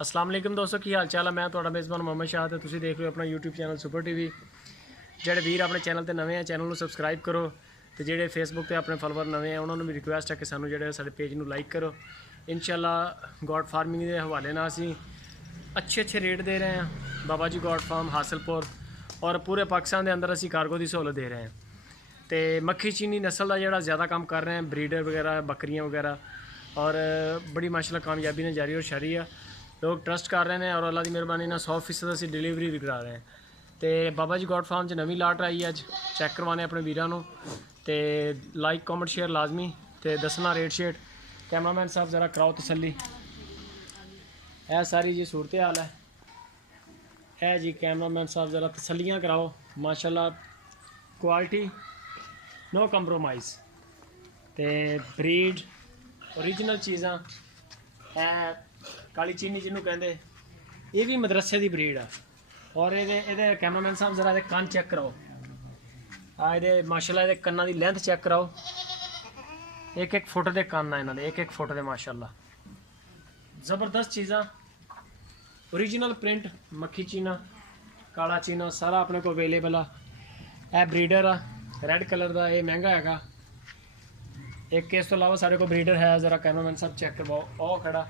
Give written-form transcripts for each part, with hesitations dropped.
अस्सलाम वालेकुम दोस्तों, की हाल चाल है। मैं तुहाडा मेज़बान मोहम्मद शाह ते तुसीं देख रहे हो अपना यूट्यूब चैनल सुपर टीवी। ਜਿਹੜੇ ਵੀਰ ਆਪਣੇ ਚੈਨਲ ਤੇ ਨਵੇਂ ਆ ਚੈਨਲ ਨੂੰ ਸਬਸਕ੍ਰਾਈਬ ਕਰੋ ਤੇ ਜਿਹੜੇ ਫੇਸਬੁੱਕ ਤੇ ਆਪਣੇ ਫਾਲੋਅਰ ਨਵੇਂ ਆ ਉਹਨਾਂ ਨੂੰ ਵੀ ਰਿਕੁਐਸਟ ਹੈ ਕਿ ਸਾਨੂੰ ਜਿਹੜੇ ਸਾਡੇ ਪੇਜ ਨੂੰ ਲਾਈਕ ਕਰੋ। ਇਨਸ਼ਾਅੱਲਾ ਗੋਡ ਫਾਰਮਿੰਗ ਦੇ ਹਵਾਲੇ ਨਾਲ ਅਸੀਂ अच्छे रेट दे रहे हैं बाबा जी गॉड फार्म हासिलपुर और पूरे पाकिस्तान के अंदर असी कार्गो की सहूलत दे रहे हैं। तो मक्खी चीनी नस्ल का जोड़ा ज़्यादा काम कर रहे हैं, ब्रीडर वगैरह बकरियां वगैरह, और बड़ी माशाल्लाह कामयाबी ने जारी और शरी है। लोग ट्रस्ट कर रहे हैं और अल्लाह की मेहरबानी ना 100% असी डिलीवरी भी करा रहे हैं। तो बाबा जी गॉड फार्म च नवी लाट आई अज चैक करवाने अपने वीरों को। तो लाइक कॉमेंट शेयर लाजमी तो दसना रेट शेट। कैमरामैन साहब ज़रा कराओ तसल्ली। है सारी जी सूरत हाल है जी। कैमरामैन साहब ज़रा तसल्लियाँ कराओ। माशाल्लाह क्वालिटी नो कंप्रोमाइज़ ते ब्रीड ओरिजिनल चीज़ां है। काली चीनी जिन्हों कहते ये भी मदरसे की ब्रीड है। और ये कैमरामैन साहब ज़रा ये कन्न चेक कराओ। ये माशाल्लाह ये कन्ना की लेंथ चेक कराओ। एक फुट के कन्न है इन्होंने, एक फुट के माशाल्लाह ज़बरदस्त चीज़ां। ओरिजिनल प्रिंट मक्खी चीना काला चीना सारा अपने को अवेलेबल आ। यह ब्रीडर आ रेड कलर का, ये महंगा हैगा। एक इस तो अलावा सारे को ब्रीडर है, ज़रा कैमरामैन साहब चेक करवाओ। ओ खड़ा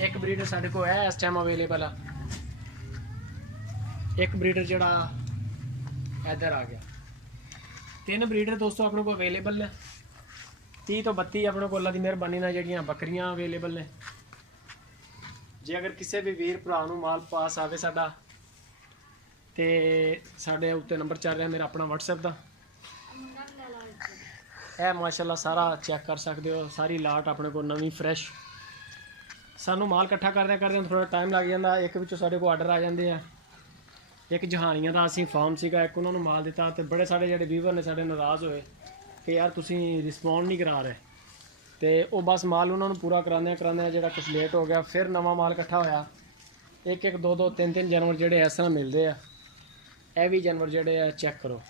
एक ब्रीडर सारे को है इस टाइम अवेलेबल आ। एक ब्रीडर जड़ा इधर आ गया। 3 ब्रीडर दोस्तों अपने को अवेलेबल ने। 30 तो 32 अपने को अल्लाह की मेहरबानी नाल जड़ियां बकरियां अवेलेबल ने। जे अगर किसी भी वीर भरा नूं माल पास आवे साडा ते साडे उत्ते नंबर चल रहा मेरा अपना WhatsApp दा। है माशाल्लाह सारा चेक कर सकते हो। सारी लाट अपने को नवी फ्रैश। सानू माल इकट्ठा करदे थोड़ा टाइम लग जाता। एक विचों साडे को आर्डर आ जाते हैं। एक जहानिया का असीं फार्म सीगा, एक उन्होंने माल दिता तो बड़े सारे जिहड़े व्यूवर ने साडे नाराज़ होए कि यार तुसीं रिस्पॉन्ड नहीं करा रहे। तो वह बस माल उन्होंने पूरा कराने जो कुछ लेट हो गया, फिर नवा माल इकट्ठा होया। एक 2 3 जानवर जोड़े इस तरह मिलते हैं। यह भी जानवर जोड़े चेक करो।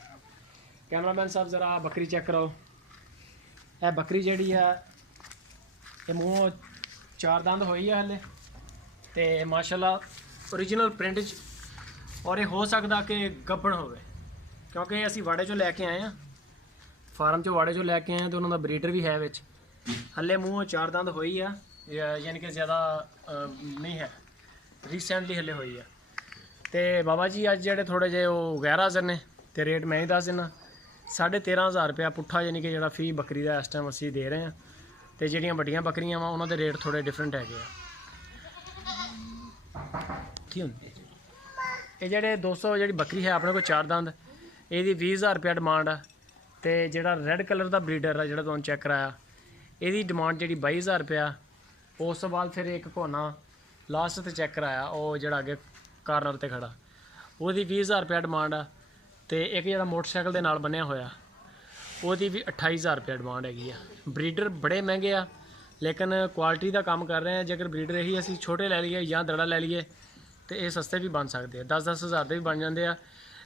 कैमरामैन साहब ज़रा बकरी चेक करो। यह बकरी जी है ये मूँह 4 दंद हुई है हले। तो माशाल्लाह ओरिजिनल प्रिंट और ये हो सकता कि गब्बण हो, क्योंकि असी वाड़े चो लैके आए हैं, फार्म चो वाड़े चो लैके आए हैं। तो उन्होंने ब्रीडर भी है विच। हले मूँह 4 दंद हुई है, यानी कि ज़्यादा नहीं है, रिसेंटली हले हुई है। तो बाबा जी अज जोड़े थोड़े जे वो गैर हाज़र ने तो रेट मैं ही दस देना। 13,500 रुपया पुट्ठा, यानी कि जोड़ा फी बकरी का इस टाइम असी दे रहे हैं। तो जिहड़ियां वड्डियां बकरियां वा उन्होंने रेट थोड़े डिफरेंट है। ये जोड़े दोस्तों जी बकरी है अपने को 4 दंद, ये 20,000 रुपया डिमांड है। तो जोड़ा रेड कलर का ब्रीडर है जो तुहानूं चेक कराया, यदी डिमांड जी 22,000 रुपया। उस तो बाद फिर एक कोना लास्ट से चेक कराया वो जोड़ा अगे कार्नर पर खड़ा, वो 20,000 रुपया डिमांड है। तो एक जोड़ा मोटरसाइकिल के नाल बनिया होया वो भी 28,000 रुपया डिमांड हैगी। ब्रीडर बड़े महंगे आ, लेकिन क्वालिटी का काम कर रहे हैं। जेकर ब्रीडर यही असी छोटे लै लीए या दड़ा लै लीए तो ये सस्ते भी बन सकते हैं, 10-10 हज़ार के भी बन जाते हैं।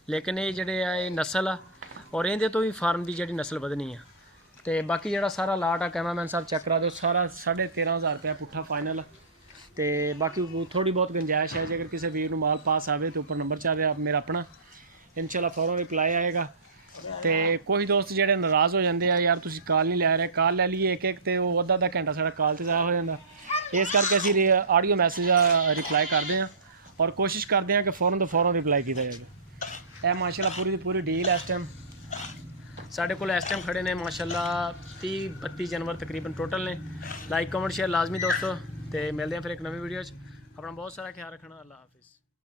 लेकिन ये जोड़े ये नस्ल आ और इहदे तो भी फार्म की जी नस्ल बधनी है। तो बाकी जोड़ा सारा लाट आ कैमरामैन साहब चेक करा दो, सारा 13,500 रुपया पुट्ठा फाइनल। तो बाकी थोड़ी बहुत गुंजाइश है, जेकर किसी वीर नूं माल पास आए तो उपर नंबर चल रहा मेरा अपना, इंशाल्लाह फौरन रिप्लाई आएगा। तो कोई दोस्त जोड़े नाराज़ हो जाते हैं यार तुसीं कॉल नहीं लै रहे, कॉल लै लीए एक तो अद्धा घंटा साढ़ा कॉल से ज़ाया हो जाता। इस करके असीं आडियो मैसेज रिप्लाई करते हैं और कोशिश करते हैं कि फौरन तो फौरन रिप्लाई किया जाए। यह माशाल्लाह पूरी दी पूरी डील इस टाइम साढ़े को इस टाइम खड़े ने माशाल्लाह 30-32 जानवर तकरीबन टोटल ने। लाइक कमेंट शेयर लाजमी दोस्तों। तो मिलते हैं फिर एक नवी वीडियो। अपना बहुत सारा ख्याल रखना। अल्लाह हाफिज़।